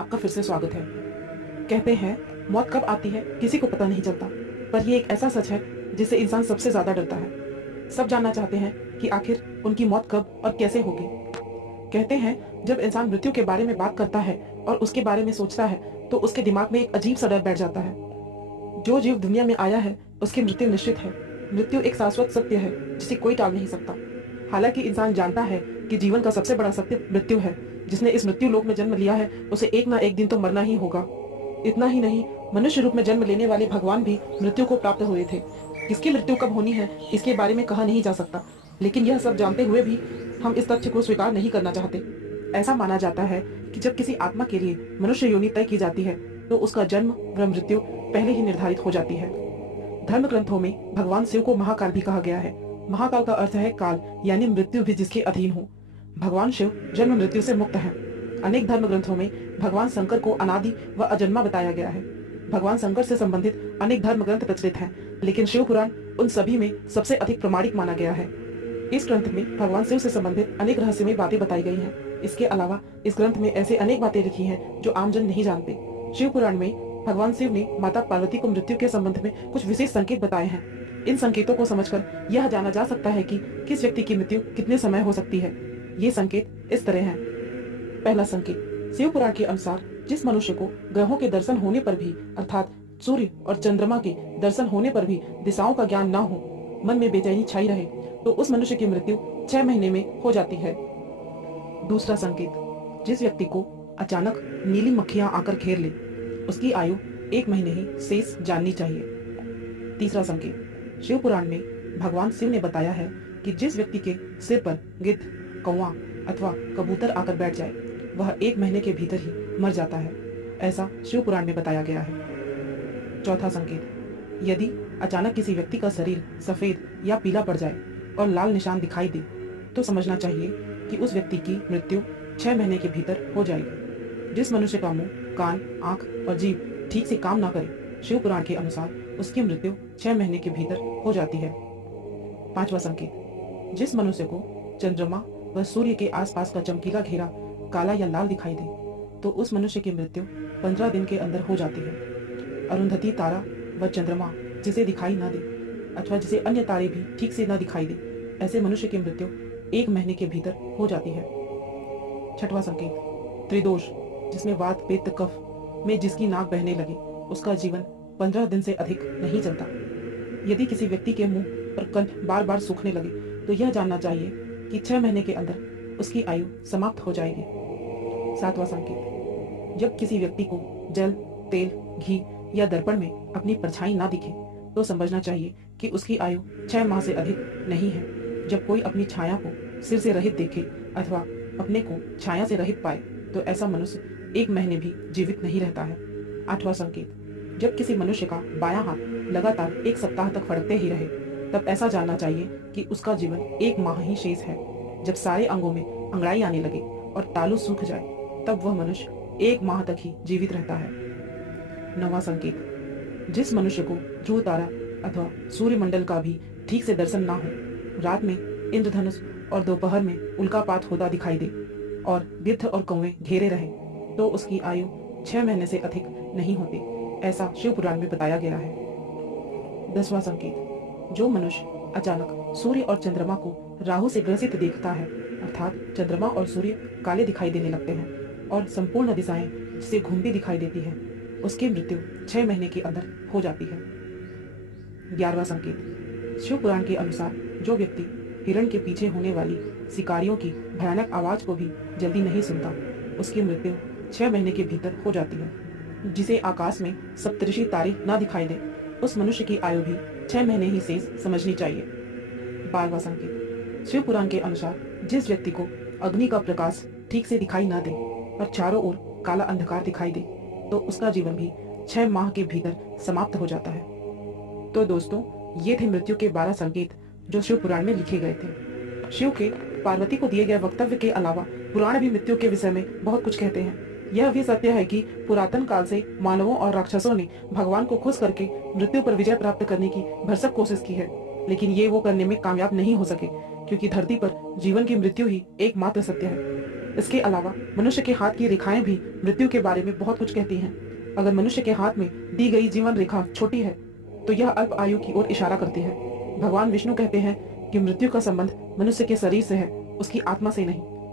आपका फिर से स्वागत है। कहते हैं मौत कब आती है किसी को पता नहीं चलता, पर यह एक ऐसा सच है जिससे इंसान सबसे ज्यादा डरता है। सब जानना चाहते हैं कि आखिर उनकी मौत कब और कैसे होगी। कहते हैं जब इंसान मृत्यु के बारे में बात करता है और उसके बारे में सोचता है तो उसके दिमाग में एक अजीब सा डर बैठ जाता है। जो जीव दुनिया में आया है उसकी मृत्यु निश्चित है। मृत्यु एक शाश्वत सत्य है जिसे कोई टाल नहीं सकता। हालांकि इंसान जानता है कि जीवन का सबसे बड़ा सत्य मृत्यु है। जिसने इस मृत्यु लोक में जन्म लिया है उसे एक ना एक दिन तो मरना ही होगा। इतना ही नहीं, मनुष्य रूप में जन्म लेने वाले भगवान भी मृत्यु को प्राप्त हुए थे। किसकी मृत्यु कब होनी है इसके बारे में कहा नहीं जा सकता, लेकिन यह सब जानते हुए भी हम इस तथ्य को स्वीकार नहीं करना चाहते। ऐसा माना जाता है कि जब किसी आत्मा के लिए मनुष्य योनि तय की जाती है तो उसका जन्म व मृत्यु पहले ही निर्धारित हो जाती है। धर्म ग्रंथों में भगवान शिव को महाकाल भी कहा गया है। महाकाल का अर्थ है काल, यानी मृत्यु भी जिसके अधीन हो। भगवान शिव जन्म मृत्यु से मुक्त हैं। अनेक धर्म ग्रंथों में भगवान शंकर को अनादि व अजन्मा बताया गया है। भगवान शंकर से संबंधित अनेक धर्म ग्रंथ प्रचलित हैं, लेकिन शिव पुराण उन सभी में सबसे अधिक प्रमाणिक माना गया है। इस ग्रंथ में भगवान शिव से संबंधित अनेक रहस्यमय बातें बताई गई हैं। इसके अलावा इस ग्रंथ में ऐसे अनेक बातें लिखी हैं जो आमजन नहीं जानते। शिव पुराण में भगवान शिव ने माता पार्वती को मृत्यु के संबंध में कुछ विशेष संकेत बताए हैं। इन संकेतों को समझकर यह जाना जा सकता है कि किस व्यक्ति की मृत्यु कितने समय हो सकती है। ये संकेत इस तरह हैं। पहला संकेत, शिव पुराण के अनुसार जिस मनुष्य को ग्रहों के दर्शन होने पर भी, अर्थात सूर्य और चंद्रमा के दर्शन होने पर भी दिशाओं का ज्ञान न हो, मन में बेचैनी छाई रहे, तो उस मनुष्य की मृत्यु 6 महीने में हो जाती है। दूसरा संकेत, जिस व्यक्ति को अचानक नीली मक्खियां आकर घेर ले, उसकी आयु 1 महीने ही शेष जाननी चाहिए। तीसरा संकेत, शिव पुराण में भगवान शिव ने बताया है कि जिस व्यक्ति के सिर पर गिद्ध, कौवा अथवा कबूतर आकर बैठ जाए वह 1 महीने के भीतर ही मर जाता है। ऐसा शिव पुराण में बताया गया है। चौथा संकेत, यदि अचानक किसी व्यक्ति का शरीर सफेद या पीला पड़ जाए और लाल निशान दिखाई दे तो समझना चाहिए कि उस व्यक्ति की मृत्यु 6 महीने के भीतर हो जाएगी। जिस मनुष्य का मुंह, कान, आंख और जीभ ठीक से काम ना करे, शिव पुराण के अनुसार उसकी मृत्यु 6 महीने के भीतर हो जाती है। पांचवा संकेत, जिस मनुष्य को चंद्रमा व सूर्य के आसपास का चमकीला घेरा काला या लाल दिखाई दे तो उस मनुष्य की मृत्यु 15 दिन के अंदर हो जाती है। अरुंधति तारा व चंद्रमा जिसे दिखाई न दे अथवा जिसे अन्य तारे भी ठीक से न दिखाई दे, ऐसे मनुष्य की मृत्यु 1 महीने के भीतर हो जाती है। छठवां संकेत, त्रिदोष, जिसमें वात, पित्त, कफ में जिसकी नाक बहने लगे, उसका जीवन 15 दिन से अधिक नहीं चलता। यदि किसी व्यक्ति के मुंह और कंठ बार बार सूखने लगे तो यह जानना चाहिए कि 6 महीने के अंदर उसकी आयु समाप्त हो जाएगी। सातवां संकेत, जब किसी व्यक्ति को जल, तेल, घी या दर्पण में अपनी परछाई ना दिखे तो समझना चाहिए कि उसकी आयु 6 माह से अधिक नहीं है। जब कोई अपनी छाया को सिर से रहित देखे अथवा अपने को छाया से रहित पाए तो ऐसा मनुष्य 1 महीने भी जीवित नहीं रहता है। आठवां संकेत, जब किसी मनुष्य का बायां हाथ लगातार 1 सप्ताह तक फड़कते ही रहे तब ऐसा जानना चाहिए कि उसका जीवन 1 माह ही शेष है। जब सारे अंगों में अंगड़ाई आने लगे और तालू सूख जाए तब वह मनुष्य 1 माह तक ही जीवित रहता है। 9वां संकेत, जिस मनुष्य को ध्रुव तारा अथवा सूर्यमंडल का भी ठीक से दर्शन ना हो, रात में इंद्रधनुष और दोपहर में उल्कापात होता दिखाई दे और गिद्ध और कौवे घेरे रहे तो उसकी आयु 6 महीने से अधिक नहीं होती। ऐसा शिव पुराण में बताया गया है। 10वां संकेत, जो मनुष्य अचानक सूर्य और चंद्रमा को राहु से ग्रसित देखता है, अर्थात चंद्रमा और सूर्य काले दिखाई देने लगते हैं और संपूर्ण दिशाएं जिसे घूमती दिखाई देती है, उसकी मृत्यु 6 महीने के अंदर हो जाती है। 11वां संकेत, शिव पुराण के अनुसार जो व्यक्ति हिरण के पीछे होने वाली शिकारियों की भयानक आवाज को भी जल्दी नहीं सुनता, उसकी मृत्यु 6 महीने के भीतर हो जाती है। जिसे आकाश में सप्तऋषि तारे न दिखाई दे, उस मनुष्य की आयु भी 6 महीने ही शेष समझनी चाहिए। 12वां संकेत, शिव पुराण के अनुसार जिस व्यक्ति को अग्नि का प्रकाश ठीक से दिखाई न दे और चारों ओर काला अंधकार दिखाई दे तो उसका जीवन भी 6 माह के भीतर समाप्त हो जाता है। तो दोस्तों, ये थे मृत्यु के 12 संकेत जो शिव पुराण में लिखे गए थे। शिव के पार्वती को दिए गए वक्तव्य के अलावा पुराण भी मृत्यु के विषय में बहुत कुछ कहते हैं। यह भी सत्य है कि पुरातन काल से मानवों और राक्षसों ने भगवान को खुश करके मृत्यु पर विजय प्राप्त करने की भरसक कोशिश की है, लेकिन ये वो करने में कामयाब नहीं हो सके क्योंकि धरती पर जीवन की मृत्यु ही एकमात्र सत्य है। इसके अलावा मनुष्य के हाथ की रेखाएं भी मृत्यु के बारे में बहुत कुछ कहती हैं। अगर मनुष्य के हाथ में दी गई जीवन रेखा छोटी है तो यह अल्प आयु की ओर इशारा करती है। भगवान विष्णु कहते हैं कि मृत्यु का संबंध मनुष्य के शरीर से है, उसकी आत्मा से नहीं।